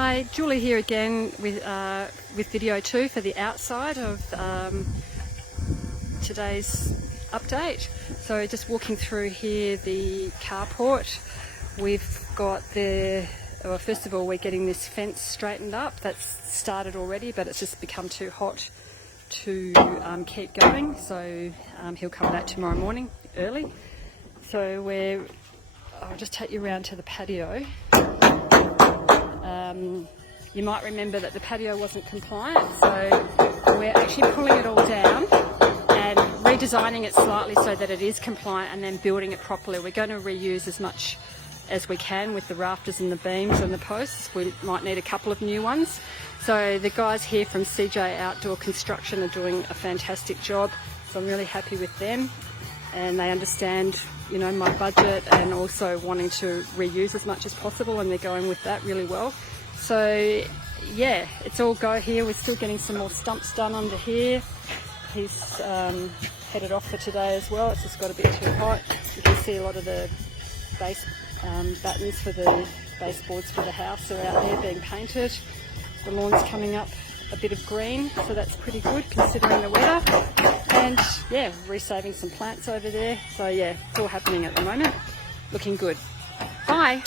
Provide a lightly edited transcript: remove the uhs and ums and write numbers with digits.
Hi, Julie here again with video 2 for the outside of today's update. So just walking through here the carport. We've got well, first of all we're getting this fence straightened up. That's started already, but it's just become too hot to keep going, so he'll come back tomorrow morning early. So I'll just take you around to the patio. You might remember that the patio wasn't compliant, so we're actually pulling it all down and redesigning it slightly so that it is compliant, and then building it properly. We're going to reuse as much as we can with the rafters and the beams and the posts. We might need a couple of new ones. So the guys here from CJ Outdoor Construction are doing a fantastic job, so I'm really happy with them, and they understand, you know, my budget and also wanting to reuse as much as possible, and they're going with that really well. So yeah, it's all go here. We're still getting some more stumps done under here. He's headed off for today as well. It's just got a bit too hot. You can see a lot of the base battens for the baseboards for the house are out there being painted. The lawn's coming up a bit of green, so that's pretty good considering the weather. And yeah, resaving some plants over there. So yeah, it's all happening at the moment. Looking good. Bye.